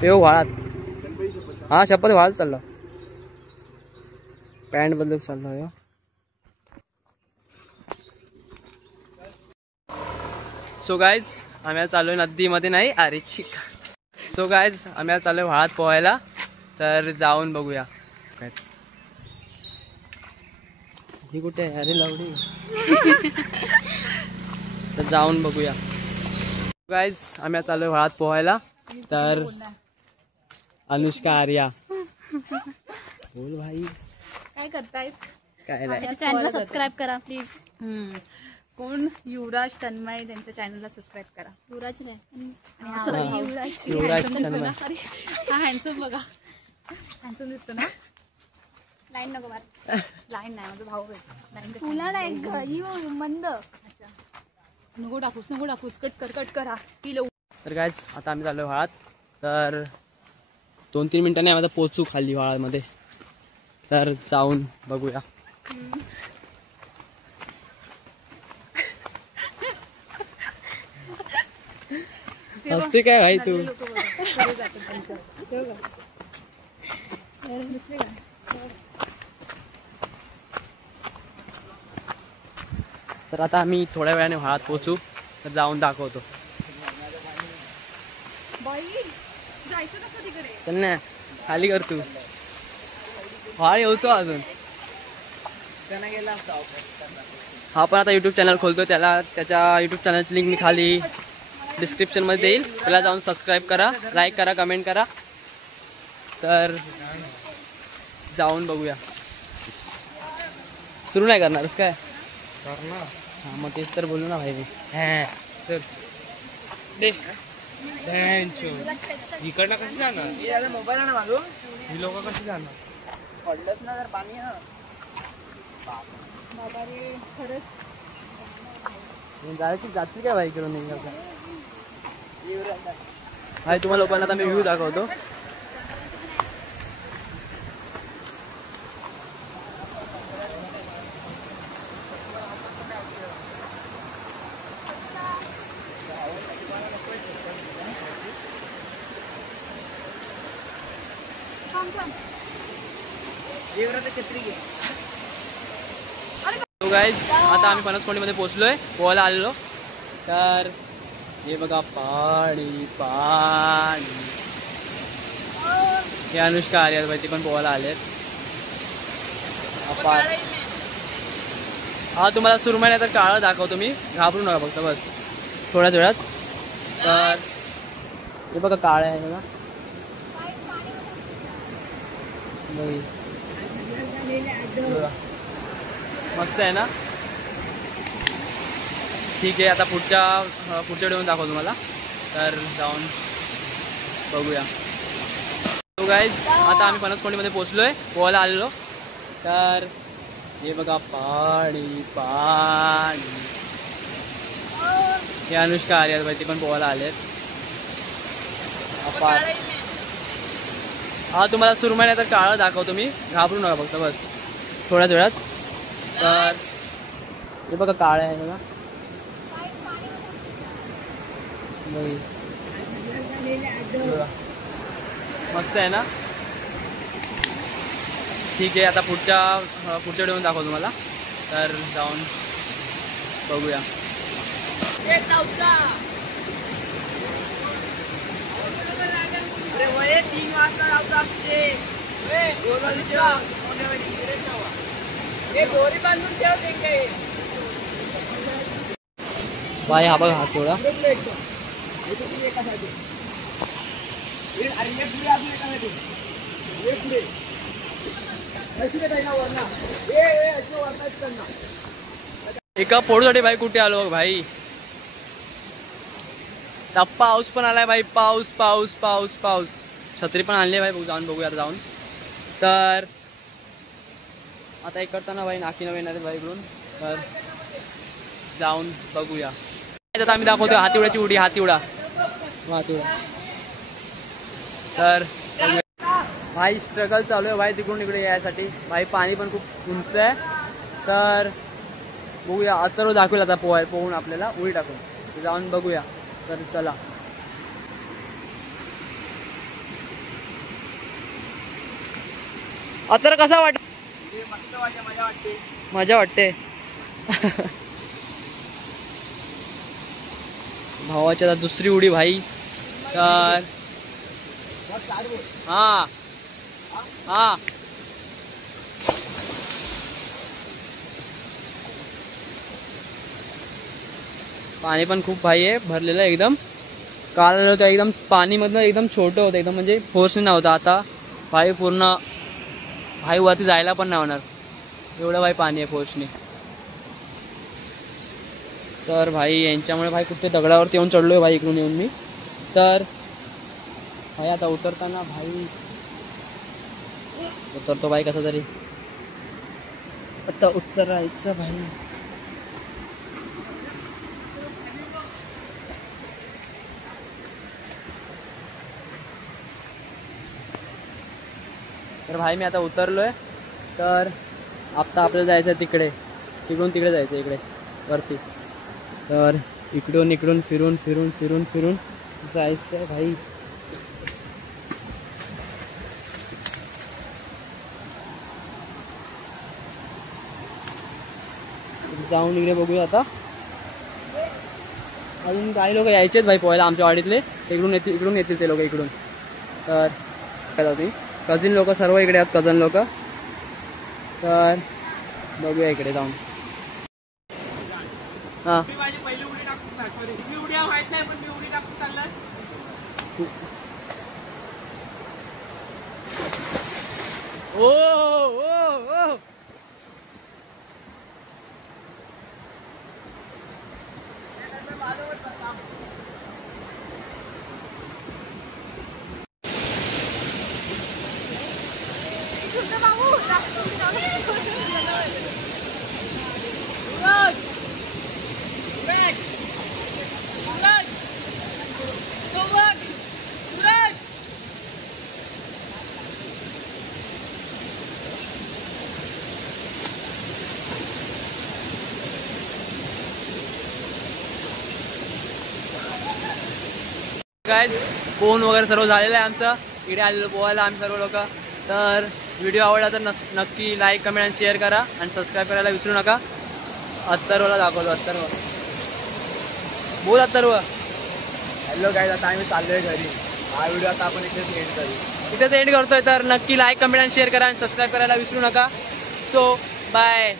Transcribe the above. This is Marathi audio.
पेव वाळात हा शपथ वाळत चालला पॅन्ट बदल चालला सो गाईज आम्ही चाललोय नदीमध्ये नाही अरे चिक सो गाईज आम्ही चाललोय वाळात पोहायला तर जाऊन बघूया काय ही कुठे आहे अरे लावडी तर जाऊन बघूया गाईज आम्ही चाललोय वाळात पोहायला तर अनुष्का आर्या बोल भाई काय करताय काय नाही चॅनलला सबस्क्राईब करा प्लीज कोण युवराज तन्मय त्यांच्या चॅनलला सबस्क्राईब करा युवराज नाही युवराज हा हँडसम बघा हँडसम दिसतो ना लाईन नको मार लाईन नाही माझा भाऊ आहे तुला नाही मंद नको टाकूस कट करा तर गाईज आता आम्ही चाललोय वाळात तर 2-3 मिनिटांनी आम्ही आता पोहोचू खाली वाळामध्ये तर जाऊन बघूया असते काय भाई तू तर आता आम्ही थोड्या वेळाने वाळात पोहोचू तर जाऊन दाखवतो चल ना खाली कर तू वाळ येऊचो अजून हा पण आता यूट्यूब चॅनल खोलतो त्याला त्याच्या यूट्यूब चॅनलची लिंक मी खाली डिस्क्रिप्शन मध्ये देईल त्याला जाऊन सबस्क्राईब करा लाईक करा कमेंट करा तर जाऊन बघूया सुरू नाही करणारच काय हा मग तेच तर बोलू ना भाई मी इकडनं कशी जाणार मोबाईल आहे ना मागून ही लोक कशी जाणार पडलंच ना जर पाणी ना बाबा रे खरंच जातील काय भाई करून भाई तुम्हाला लोकांना आता मी व्ह्यू दाखवतो गाईज आता आम्ही पनसकोंडीमध्ये पोहोचलोय पोहायला आलेलो तर हे बघा पाणी पाणी हे अनुष्का आर्या बाई ते पण पोहायला आलेत हा तुम्हाला सुरमई नाही तर काळं दाखवतो मी घाबरू नका फक्त बस थोड्याच वेळात तर हे बघा काळं आहे बघा मस्त आहे ना ठीक आहे आता पुढच्या व्हिडिओ दाखवतो तुम्हाला तर जाऊन बघूया तो गाईज आता आम्ही पनसकोंडीमध्ये पोहोचलोय पोहायला आलेलो तर हे बघा पाणी पाणी हे अनुष्का आर्या बाई ते पण पोहायला आलेत हा तुम्हाला सुरमई नाही तर काळं दाखवतो मी घाबरू नका फक्त बस थोड्याच वेळात तर हे बघा काळं आहे बघा मस्त आहे ना ठीक आहे आता पुढच्या व्हिडिओ दाखवतो तुम्हाला तर जाऊन बघूया बाय हा बघा हात सोडा एका फोडूसाठी भाई कुठे आलो भाई पाऊस पण आलाय भाई पाऊस पाऊस पाऊस पाऊस छत्री पण आणली भाई जाऊन बघूया जाऊन तर आता एक करताना भाई नाकी नवीन येणार भाई इकडून तर जाऊन बघूया आता आम्ही दाखवतो हातीवड्याची उडी हातीवडा तर भाई स्ट्रगल चालू आहे भाई तिकडून इकडे यायसाठी भाई पाणी पण खूप उंच आहे तर बघूया अथर्व दाखवेल आता पोहून आपल्याला उडी टाकून जाऊन बघूया तर चला आता कसा वाट मस्त मजा वाटते. मजा वाटते. भावाची आता दुसरी उडी भाई. तर हा हा पाणी पण खूप भाई आहे भरलेलं एकदम. काल आलं होतं एकदम पाणीमधनं एकदम छोटं होतं एकदम म्हणजे फोर्सने नव्हतं. आता भाई पूर्ण भाई वरती जायला पण नाही होणार एवढं भाई पाणी आहे फोर्सने. तर भाई यांच्यामुळे भाई कुठे दगडावरती येऊन चढलोय भाई इकडून येऊन मी. तर भाई आता उतरताना भाई उतरतो भाई कसा तरी. आता उतरायचं भाई. तर भाई मी आता उतरलोय. तर आता आपल्याला जायचं तिकडे तिकडून तिकडे जायचं इकडे वरती. तर इकडून फिरून फिरून फिरून फिरून जायचं भाई. जाऊन इकडे बघूया आता. अजून काही लोक यायचेत भाई पोहायला आमच्या वाडीतले. इकडून येतील ते लोक इकडून. तर काय जाऊ कझिन लोक सर्व इकडे आहेत कझन लोक. तर बघूया इकडे जाऊन. हा माझी पहिली उडी टाकून मी उडी माहित नाही पण मी उडी टाकून चाललाय. ओ ओ ओ गाइस फोन वगैरे सर्व झालेलं आहे आमचं. इकडे आलेलो पोहायला आम्ही सर्व लोक. तर व्हिडिओ आवडला तर नक्की लाईक कमेंट आणि शेअर करा आणि सबस्क्राईब करायला विसरू नका. अत्तरवला दाखवतो. अत्तरव बोल. अत्तरव हॅलो गाईज आता आम्ही चाललोय घरी. हा व्हिडिओ आता आपण इथेच एंड करतोय. तर नक्की लाईक कमेंट आणि शेअर करा आणि सबस्क्राईब करायला विसरू नका. So bye.